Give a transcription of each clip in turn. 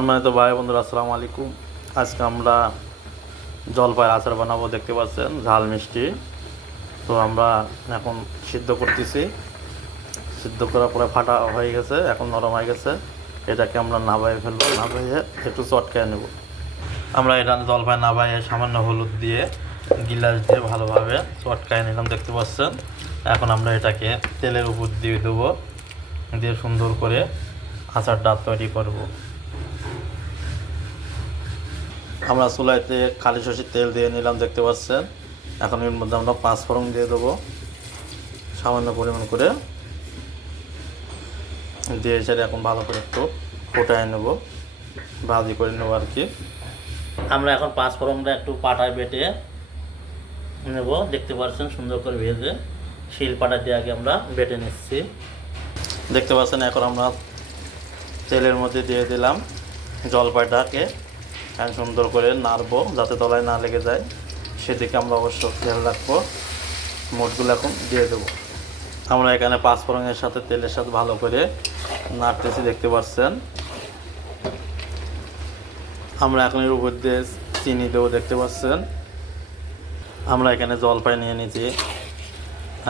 সম্মানিত ভাই বন্ধুরা, আসসালামু আলাইকুম। আজকে আমরা জলপাইয়ের আচার বানাবো। দেখতে পাচ্ছেন ঝাল মিষ্টি। তো আমরা এখন সিদ্ধ করতেছি। সিদ্ধ করার পরে ফাটা হয়ে গেছে, এখন নরম হয়ে গেছে। এটাকে আমরা নাবাইয়ে ফেলবো, নাবাইয়ে একটু চটকায় নেব। আমরা এটা জলপাই নাবাইয়ে সামান্য হলুদ দিয়ে গিলাস দিয়ে ভালোভাবে চটকায় নিলাম, দেখতে পাচ্ছেন। এখন আমরা এটাকে তেলের উপর দিয়ে দেবো, দিয়ে সুন্দর করে আচারটা তৈরি করব। আমরা চুলাইতে খালি সরষের তেল দিয়ে নিলাম, দেখতে পাচ্ছেন। এখন এর মধ্যে আমরা 5 ফোড়ন দিয়ে দেবো সামান্য পরিমাণ করে, দিয়ে সেটা এখন ভালো করে একটু ফোটায় নেব, ভাজি করে নেবো আর কি। আমরা এখন 5 ফোড়নটা একটু পাটায় বেটে নেব, দেখতে পাচ্ছেন। সুন্দর করে ভেজে শিল পাটা দিয়ে আগে আমরা বেটে নিচ্ছি, দেখতে পাচ্ছেন। এখন আমরা তেলের মধ্যে দিয়ে দিলাম জলপাইটাকে। এখন সুন্দর করে নাড়বো যাতে তলায় না লেগে যায়, সেদিকে আমরা অবশ্য খেয়াল রাখবো। মোটগুলো এখন দিয়ে দেবো। আমরা এখানে 5 ফোড়নের সাথে তেলের সাথে ভালো করে নাড়তেছি, দেখতে পাচ্ছেন। আমরা এখন এর উপর দিয়ে চিনি দেবো, দেখতে পাচ্ছেন। আমরা এখানে জলপাই নিয়ে নিয়েছি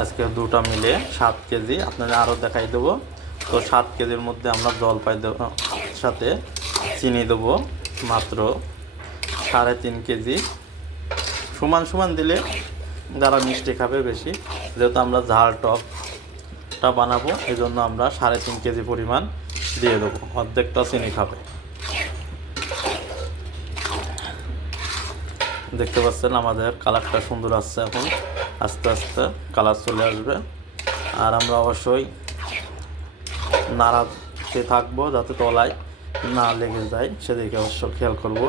আজকে 2টা মিলে 7 কেজি, আপনাদের আরও দেখাই দেবো। তো 7 কেজির মধ্যে আমরা জলপাই সাথে চিনি দেবো মাত্র 3.5 কেজি। সমান সমান দিলে যারা মিষ্টি খাবে বেশি, যেহেতু আমরা ঝাল টকটা বানাবো, এই জন্য আমরা 3.5 কেজি পরিমাণ দিয়ে দেবো। অর্ধেকটা চিনি খাবে, দেখতে পাচ্ছেন। আমাদের কালারটা সুন্দর আসছে, এখন আস্তে আস্তে কালার চলে আসবে। আর আমরা অবশ্যই নাড়াতে থাকবো যাতে তলায় না লেগে যায়, সেদিকে অবশ্য খেয়াল করব।